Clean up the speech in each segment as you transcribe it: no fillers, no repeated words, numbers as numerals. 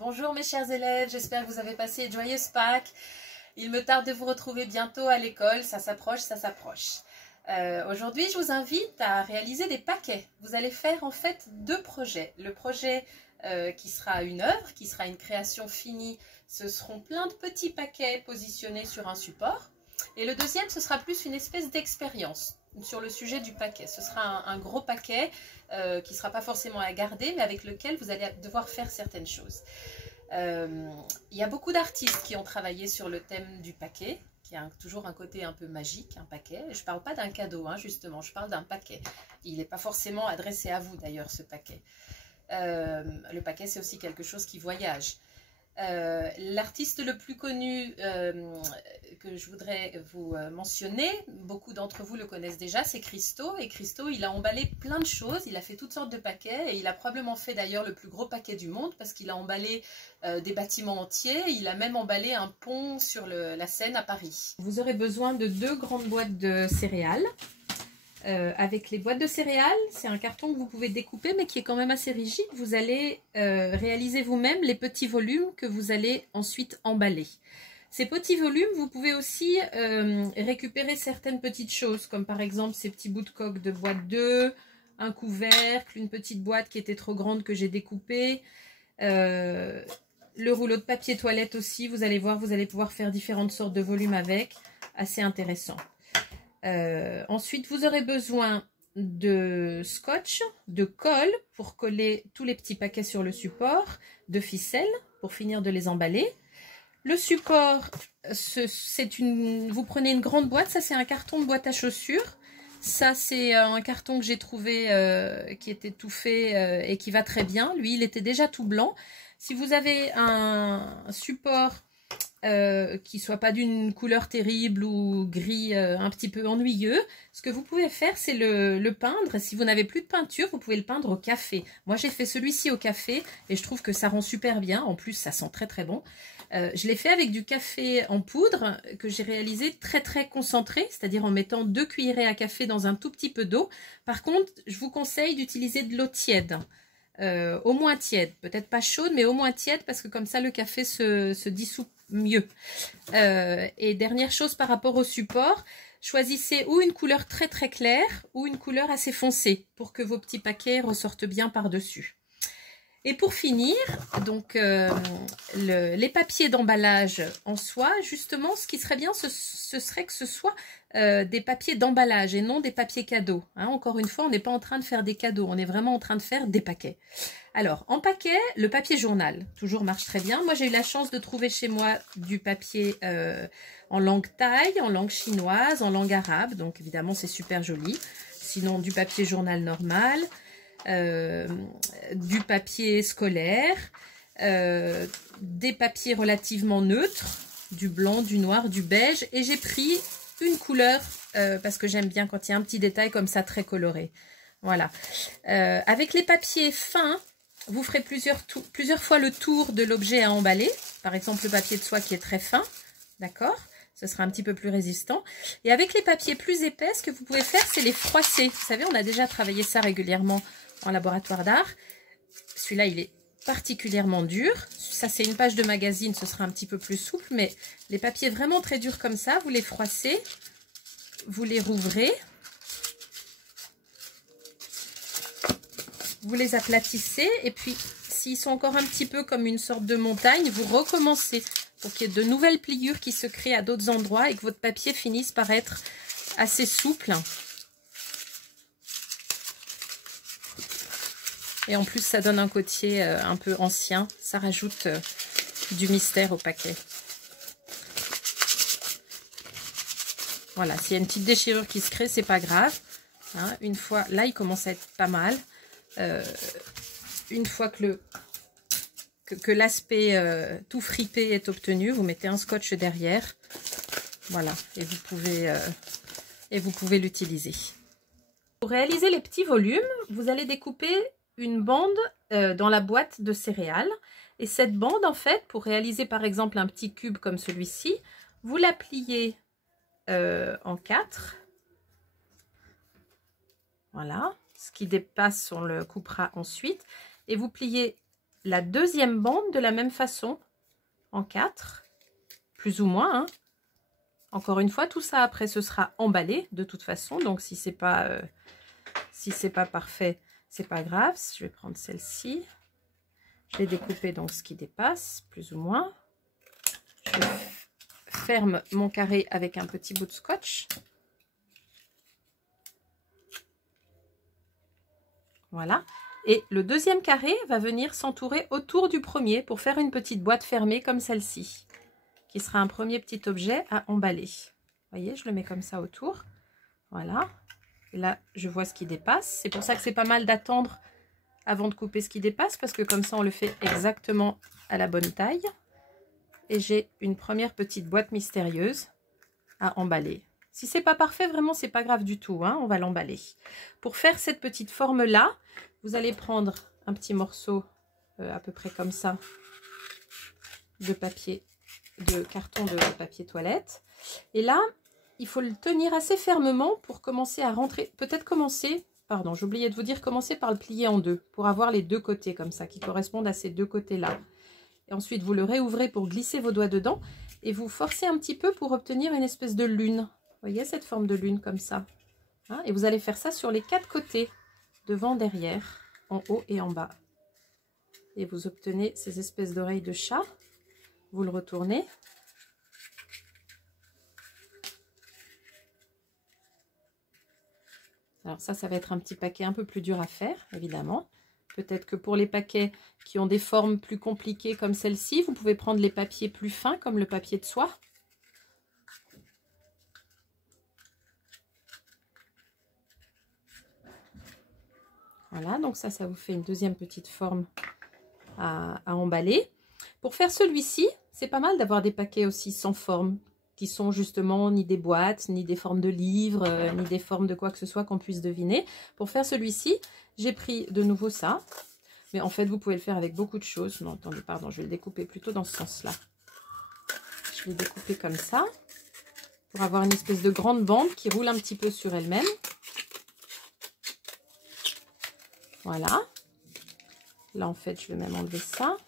Bonjour mes chers élèves, j'espère que vous avez passé une joyeuse Pâques. Il me tarde de vous retrouver bientôt à l'école, ça s'approche, ça s'approche. Aujourd'hui, je vous invite à réaliser des paquets. Vous allez faire en fait deux projets. Le projet qui sera une œuvre, qui sera une création finie, ce seront plein de petits paquets positionnés sur un support. Et le deuxième, ce sera plus une espèce d'expérience sur le sujet du paquet. Ce sera un gros paquet qui ne sera pas forcément à garder, mais avec lequel vous allez devoir faire certaines choses. Il y a beaucoup d'artistes qui ont travaillé sur le thème du paquet, qui a toujours un côté un peu magique, un paquet. Je ne parle pas d'un cadeau, hein, justement, je parle d'un paquet. Il n'est pas forcément adressé à vous, d'ailleurs, ce paquet. Le paquet, c'est aussi quelque chose qui voyage. L'artiste le plus connu que je voudrais vous mentionner, beaucoup d'entre vous le connaissent déjà, c'est Christo. Et Christo, il a emballé plein de choses, il a fait toutes sortes de paquets et il a probablement fait d'ailleurs le plus gros paquet du monde parce qu'il a emballé des bâtiments entiers, il a même emballé un pont sur la Seine à Paris. Vous aurez besoin de 2 grandes boîtes de céréales. Avec les boîtes de céréales, c'est un carton que vous pouvez découper mais qui est quand même assez rigide. Vous allez réaliser vous-même les petits volumes que vous allez ensuite emballer. Ces petits volumes, vous pouvez aussi récupérer certaines petites choses comme par exemple ces petits bouts de coque de boîte 2, un couvercle, une petite boîte qui était trop grande que j'ai découpée, le rouleau de papier toilette aussi. Vous allez voir, vous allez pouvoir faire différentes sortes de volumes avec, assez intéressant. Ensuite, vous aurez besoin de scotch, de colle pour coller tous les petits paquets sur le support, de ficelle pour finir de les emballer. Le support, vous prenez une grande boîte, ça c'est un carton de boîte à chaussures. Ça c'est un carton que j'ai trouvé qui était tout fait et qui va très bien. Lui, il était déjà tout blanc. Si vous avez un support qui soit pas d'une couleur terrible ou gris un petit peu ennuyeux, ce que vous pouvez faire, c'est le peindre. Si vous n'avez plus de peinture, vous pouvez le peindre au café. Moi, j'ai fait celui-ci au café et je trouve que ça rend super bien. En plus, ça sent très très bon. Je l'ai fait avec du café en poudre que j'ai réalisé très très concentré, c'est-à-dire en mettant 2 cuillerées à café dans un tout petit peu d'eau. Par contre, je vous conseille d'utiliser de l'eau tiède. Au moins tiède, peut-être pas chaude, mais au moins tiède parce que comme ça le café se dissout mieux. Et dernière chose par rapport au support, choisissez ou une couleur très très claire ou une couleur assez foncée pour que vos petits paquets ressortent bien par-dessus. Et pour finir, donc les papiers d'emballage en soie, justement, ce qui serait bien, ce serait que ce soit des papiers d'emballage et non des papiers cadeaux. Hein, encore une fois, on n'est pas en train de faire des cadeaux, on est vraiment en train de faire des paquets. Alors, en paquet, le papier journal, toujours marche très bien. Moi, j'ai eu la chance de trouver chez moi du papier en langue thaï, en langue chinoise, en langue arabe. Donc, évidemment, c'est super joli. Sinon, du papier journal normal. Du papier scolaire, des papiers relativement neutres, du blanc, du noir, du beige, et j'ai pris une couleur parce que j'aime bien quand il y a un petit détail comme ça très coloré. Voilà. Avec les papiers fins, vous ferez plusieurs fois le tour de l'objet à emballer. Par exemple, le papier de soie qui est très fin, d'accord ? Ce sera un petit peu plus résistant. Et avec les papiers plus épais, ce que vous pouvez faire, c'est les froisser. Vous savez, on a déjà travaillé ça régulièrement en laboratoire d'art. Celui-là, il est particulièrement dur. Ça, c'est une page de magazine, ce sera un petit peu plus souple. Mais les papiers vraiment très durs comme ça, vous les froissez, vous les rouvrez, vous les aplatissez. Et puis, s'ils sont encore un petit peu comme une sorte de montagne, vous recommencez pour qu'il y ait de nouvelles pliures qui se créent à d'autres endroits et que votre papier finisse par être assez souple. Et en plus, ça donne un côté un peu ancien. Ça rajoute du mystère au paquet. Voilà, s'il y a une petite déchirure qui se crée, c'est pas grave. Hein, une fois, là, il commence à être pas mal. Une fois que l'aspect tout fripé est obtenu, vous mettez un scotch derrière. Voilà, et vous pouvez l'utiliser. Pour réaliser les petits volumes, vous allez découper une bande dans la boîte de céréales. Et cette bande, en fait, pour réaliser par exemple un petit cube comme celui-ci, vous la pliez en 4. Voilà, ce qui dépasse, on le coupera ensuite. Et vous pliez la deuxième bande de la même façon, en 4, plus ou moins, hein. Encore une fois, tout ça après ce sera emballé de toute façon, donc si c'est pas parfait, c'est pas grave. Je vais prendre celle-ci, je vais découper donc ce qui dépasse, plus ou moins. Je ferme mon carré avec un petit bout de scotch. Voilà. Et le deuxième carré va venir s'entourer autour du premier pour faire une petite boîte fermée comme celle-ci, qui sera un premier petit objet à emballer. Vous voyez, je le mets comme ça autour. Voilà. Et là, je vois ce qui dépasse. C'est pour ça que c'est pas mal d'attendre avant de couper ce qui dépasse, parce que comme ça, on le fait exactement à la bonne taille. Et j'ai une première petite boîte mystérieuse à emballer. Si c'est pas parfait, vraiment, c'est pas grave du tout, hein, on va l'emballer. Pour faire cette petite forme-là, vous allez prendre un petit morceau, à peu près comme ça, de papier, de carton de papier toilette. Et là, il faut le tenir assez fermement pour commencer à rentrer. Peut-être commencer, pardon, j'oubliais de vous dire, commencer par le plier en deux, pour avoir les deux côtés comme ça, qui correspondent à ces deux côtés-là. Et ensuite, vous le réouvrez pour glisser vos doigts dedans, et vous forcez un petit peu pour obtenir une espèce de lune. Vous voyez cette forme de lune comme ça, hein, et vous allez faire ça sur les 4 côtés, devant, derrière, en haut et en bas. Et vous obtenez ces espèces d'oreilles de chat. Vous le retournez. Alors ça va être un petit paquet un peu plus dur à faire, évidemment. Peut-être que pour les paquets qui ont des formes plus compliquées comme celle-ci, vous pouvez prendre les papiers plus fins, comme le papier de soie. Voilà, donc ça vous fait une deuxième petite forme à emballer. Pour faire celui-ci, c'est pas mal d'avoir des paquets aussi sans forme, qui sont justement ni des boîtes, ni des formes de livres, ni des formes de quoi que ce soit qu'on puisse deviner. Pour faire celui-ci, j'ai pris de nouveau ça. Mais en fait, vous pouvez le faire avec beaucoup de choses. Non, attendez, pardon, je vais le découper plutôt dans ce sens-là. Je vais le découper comme ça, pour avoir une espèce de grande bande qui roule un petit peu sur elle-même. Voilà. Là, en fait, je vais même enlever ça.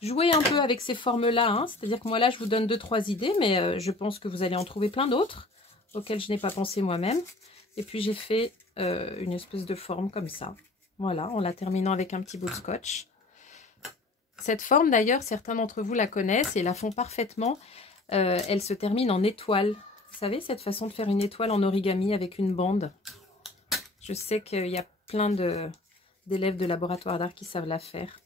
Jouez un peu avec ces formes-là, hein. C'est-à-dire que moi, là, je vous donne 2-3 idées, mais je pense que vous allez en trouver plein d'autres, auxquelles je n'ai pas pensé moi-même. Et puis, j'ai fait une espèce de forme comme ça. Voilà, en la terminant avec un petit bout de scotch. Cette forme, d'ailleurs, certains d'entre vous la connaissent et la font parfaitement. Elle se termine en étoile. Vous savez, cette façon de faire une étoile en origami avec une bande. Je sais qu'il y a plein d'élèves de laboratoire d'art qui savent la faire.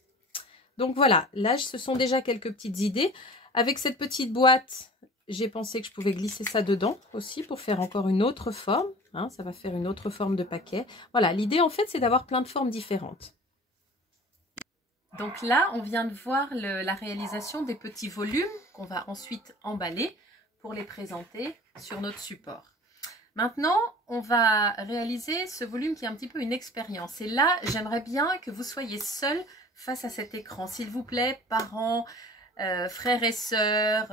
Donc voilà, là, ce sont déjà quelques petites idées. Avec cette petite boîte, j'ai pensé que je pouvais glisser ça dedans aussi pour faire encore une autre forme. Hein, ça va faire une autre forme de paquet. Voilà, l'idée, en fait, c'est d'avoir plein de formes différentes. Donc là, on vient de voir la réalisation des petits volumes qu'on va ensuite emballer pour les présenter sur notre support. Maintenant, on va réaliser ce volume qui est un petit peu une expérience. Et là, j'aimerais bien que vous soyez seuls face à cet écran. S'il vous plaît, parents, frères et sœurs,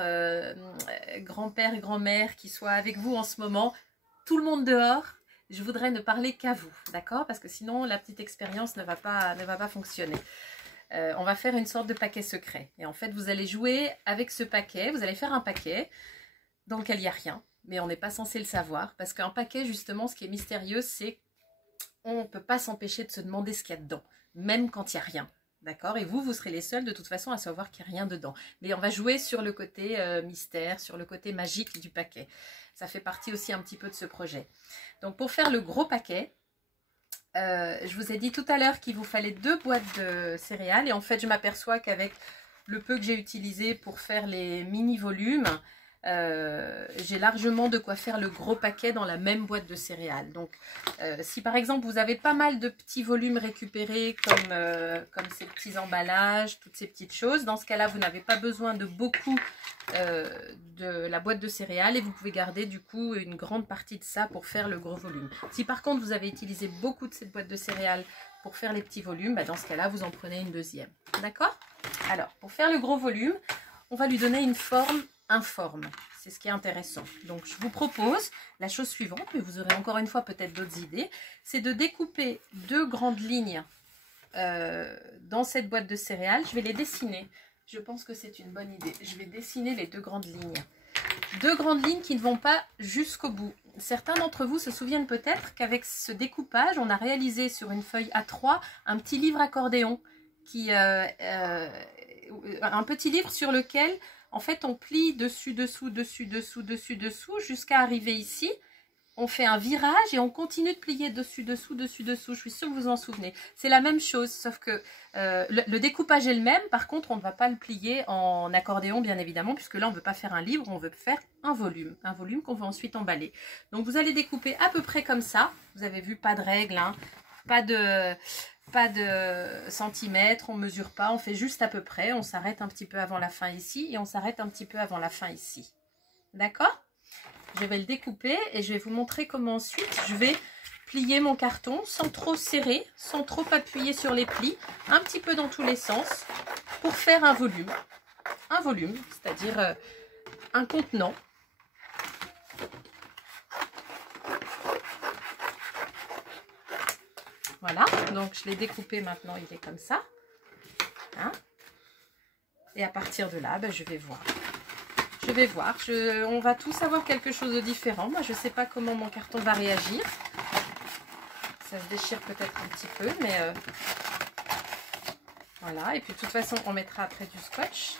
grand-père et grand-mère qui soient avec vous en ce moment, tout le monde dehors. Je voudrais ne parler qu'à vous, d'accord? Parce que sinon, la petite expérience ne va pas fonctionner. On va faire une sorte de paquet secret. Et en fait, vous allez jouer avec ce paquet. Vous allez faire un paquet dans lequel il n'y a rien. Mais on n'est pas censé le savoir. Parce qu'un paquet, justement, ce qui est mystérieux, c'est qu'on ne peut pas s'empêcher de se demander ce qu'il y a dedans. Même quand il n'y a rien. D'accord? Et vous serez les seuls de toute façon à savoir qu'il n'y a rien dedans. Mais on va jouer sur le côté mystère, sur le côté magique du paquet. Ça fait partie aussi un petit peu de ce projet. Donc pour faire le gros paquet, je vous ai dit tout à l'heure qu'il vous fallait 2 boîtes de céréales. Et en fait, je m'aperçois qu'avec le peu que j'ai utilisé pour faire les mini-volumes, j'ai largement de quoi faire le gros paquet dans la même boîte de céréales. Donc si par exemple vous avez pas mal de petits volumes récupérés comme ces petits emballages, toutes ces petites choses, dans ce cas là vous n'avez pas besoin de beaucoup de la boîte de céréales et vous pouvez garder du coup une grande partie de ça pour faire le gros volume. Si par contre vous avez utilisé beaucoup de cette boîte de céréales pour faire les petits volumes, bah dans ce cas là vous en prenez une deuxième. D'accord? Alors pour faire le gros volume, on va lui donner une forme informe. C'est ce qui est intéressant. Donc, je vous propose la chose suivante, mais vous aurez encore une fois peut-être d'autres idées, c'est de découper 2 grandes lignes dans cette boîte de céréales, je vais les dessiner. Je pense que c'est une bonne idée. Je vais dessiner les 2 grandes lignes. 2 grandes lignes qui ne vont pas jusqu'au bout. Certains d'entre vous se souviennent peut-être qu'avec ce découpage, on a réalisé sur une feuille A3 un petit livre accordéon. Un petit livre sur lequel, en fait, on plie dessus, dessous, dessus, dessous, dessus, dessous, jusqu'à arriver ici. On fait un virage et on continue de plier dessus, dessous, dessus, dessous. Je suis sûre que vous vous en souvenez. C'est la même chose, sauf que le découpage est le même. Par contre, on ne va pas le plier en accordéon, bien évidemment, puisque là, on ne veut pas faire un livre, on veut faire un volume. Un volume qu'on va ensuite emballer. Donc, vous allez découper à peu près comme ça. Vous avez vu, pas de règle, hein, pas de centimètres, on ne mesure pas, on fait juste à peu près. On s'arrête un petit peu avant la fin ici et on s'arrête un petit peu avant la fin ici. D'accord ? Je vais le découper et je vais vous montrer comment ensuite je vais plier mon carton sans trop serrer, sans trop appuyer sur les plis, un petit peu dans tous les sens pour faire un volume. Un volume, c'est-à-dire un contenant. Voilà, donc je l'ai découpé maintenant, il est comme ça. Hein? Et à partir de là, ben, je vais voir. On va tous avoir quelque chose de différent. Moi, je ne sais pas comment mon carton va réagir. Ça se déchire peut-être un petit peu, mais voilà. Et puis, de toute façon, on mettra après du scotch.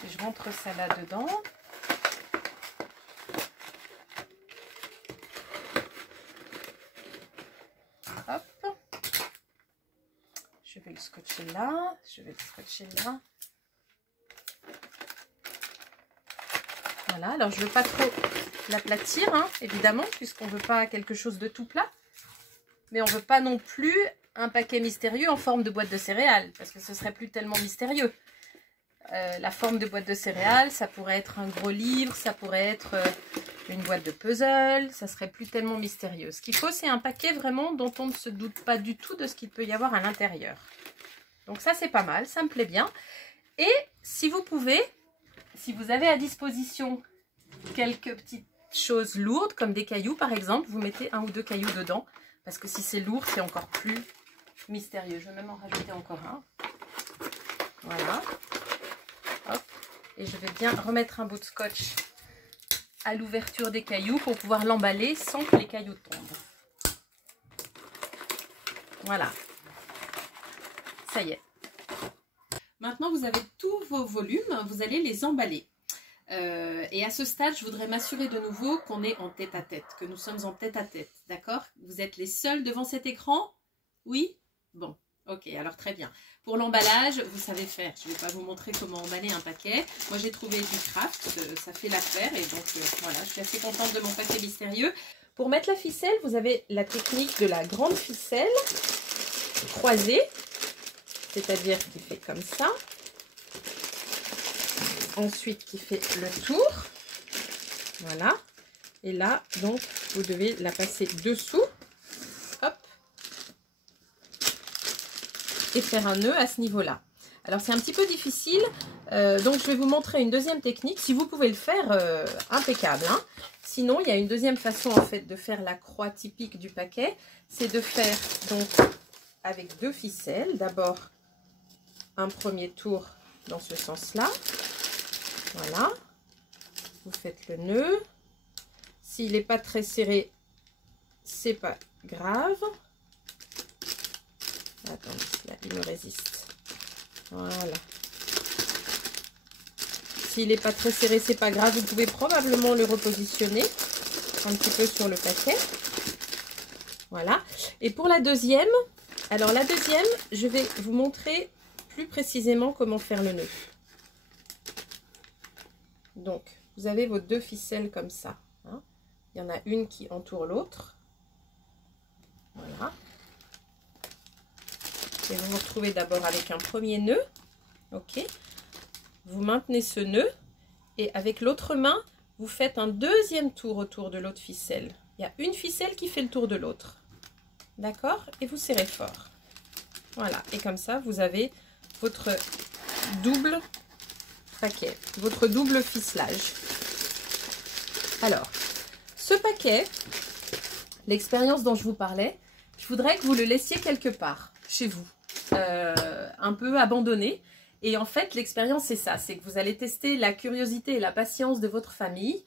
Si je rentre ça là-dedans. Hop. Je vais le scotcher là, Voilà, alors je ne veux pas trop l'aplatir, hein, évidemment, puisqu'on ne veut pas quelque chose de tout plat. Mais on ne veut pas non plus un paquet mystérieux en forme de boîte de céréales, parce que ce serait plus tellement mystérieux. La forme de boîte de céréales, ça pourrait être un gros livre, ça pourrait être une boîte de puzzle, ça serait plus tellement mystérieux. Ce qu'il faut, c'est un paquet vraiment dont on ne se doute pas du tout de ce qu'il peut y avoir à l'intérieur. Donc ça, c'est pas mal, ça me plaît bien. Et si vous pouvez, si vous avez à disposition quelques petites choses lourdes, comme des cailloux par exemple, vous mettez 1 ou 2 cailloux dedans, parce que si c'est lourd, c'est encore plus mystérieux. Je vais même en rajouter encore un. Voilà. Hop. Et je vais bien remettre un bout de scotch à l'ouverture des cailloux pour pouvoir l'emballer sans que les cailloux tombent. Voilà. Ça y est. Maintenant, vous avez tous vos volumes, vous allez les emballer. Et à ce stade, je voudrais m'assurer de nouveau qu'on est en tête-à-tête, que nous sommes en tête-à-tête, d'accord? Vous êtes les seuls devant cet écran? Oui? Bon, ok, alors très bien. Pour l'emballage, vous savez faire. Je ne vais pas vous montrer comment emballer un paquet. Moi, j'ai trouvé du craft, ça fait l'affaire. Et donc, voilà, je suis assez contente de mon paquet mystérieux. Pour mettre la ficelle, vous avez la technique de la grande ficelle croisée, c'est-à-dire qui fait comme ça. Ensuite, qui fait le tour. Voilà. Et là, donc, vous devez la passer dessous. Hop. Et faire un nœud à ce niveau-là. Alors, c'est un petit peu difficile. Donc, je vais vous montrer une deuxième technique. Si vous pouvez le faire, impeccable. Hein. Sinon, il y a une deuxième façon, en fait, de faire la croix typique du paquet. C'est de faire, donc, avec 2 ficelles. D'abord, un premier tour dans ce sens-là. Voilà. Vous faites le nœud. S'il n'est pas très serré, c'est pas grave. Attendez, là, il me résiste. Voilà. S'il n'est pas très serré, c'est pas grave. Vous pouvez probablement le repositionner un petit peu sur le paquet. Voilà. Et pour la deuxième, alors la deuxième, je vais vous montrer plus précisément comment faire le nœud. Donc, vous avez vos 2 ficelles comme ça. Hein. Il y en a une qui entoure l'autre. Voilà. Et vous vous retrouvez d'abord avec un premier nœud. Ok. Vous maintenez ce nœud. Et avec l'autre main, vous faites un deuxième tour autour de l'autre ficelle. Il y a une ficelle qui fait le tour de l'autre. D'accord? Et vous serrez fort. Voilà. Et comme ça, vous avez votre double paquet, votre double ficelage. Alors, ce paquet, l'expérience dont je vous parlais, je voudrais que vous le laissiez quelque part, chez vous, un peu abandonné. Et en fait, l'expérience, c'est ça, c'est que vous allez tester la curiosité et la patience de votre famille.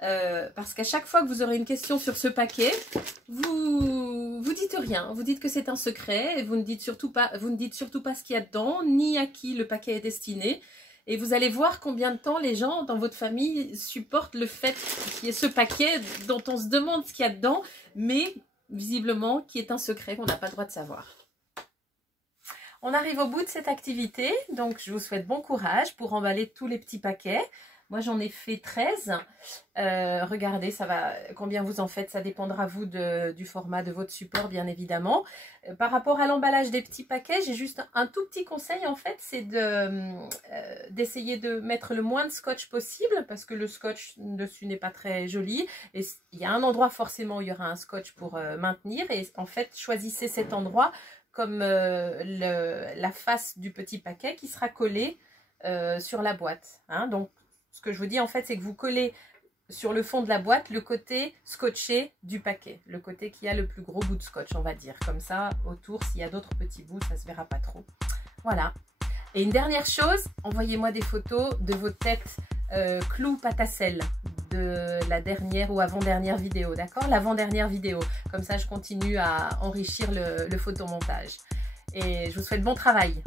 Parce qu'à chaque fois que vous aurez une question sur ce paquet, vous dites rien, vous dites que c'est un secret, et vous ne dites surtout pas ce qu'il y a dedans, ni à qui le paquet est destiné. Et vous allez voir combien de temps les gens dans votre famille supportent le fait qu'il y ait ce paquet dont on se demande ce qu'il y a dedans, mais visiblement qui est un secret qu'on n'a pas le droit de savoir. On arrive au bout de cette activité, donc je vous souhaite bon courage pour emballer tous les petits paquets. Moi, j'en ai fait 13. Regardez, ça va, combien vous en faites, ça dépendra vous du format de votre support, bien évidemment. Par rapport à l'emballage des petits paquets, j'ai juste un tout petit conseil, en fait, c'est d'essayer de mettre le moins de scotch possible, parce que le scotch dessus n'est pas très joli. Et il y a un endroit, forcément, où il y aura un scotch pour maintenir. Et en fait, choisissez cet endroit comme la face du petit paquet qui sera collé sur la boîte. Hein. Donc, ce que je vous dis, en fait, c'est que vous collez sur le fond de la boîte le côté scotché du paquet. Le côté qui a le plus gros bout de scotch, on va dire. Comme ça, autour, s'il y a d'autres petits bouts, ça ne se verra pas trop. Voilà. Et une dernière chose, envoyez-moi des photos de vos têtes clous pâte à sel de la dernière ou avant-dernière vidéo, d'accord? L'avant-dernière vidéo. Comme ça, je continue à enrichir le photomontage. Et je vous souhaite bon travail.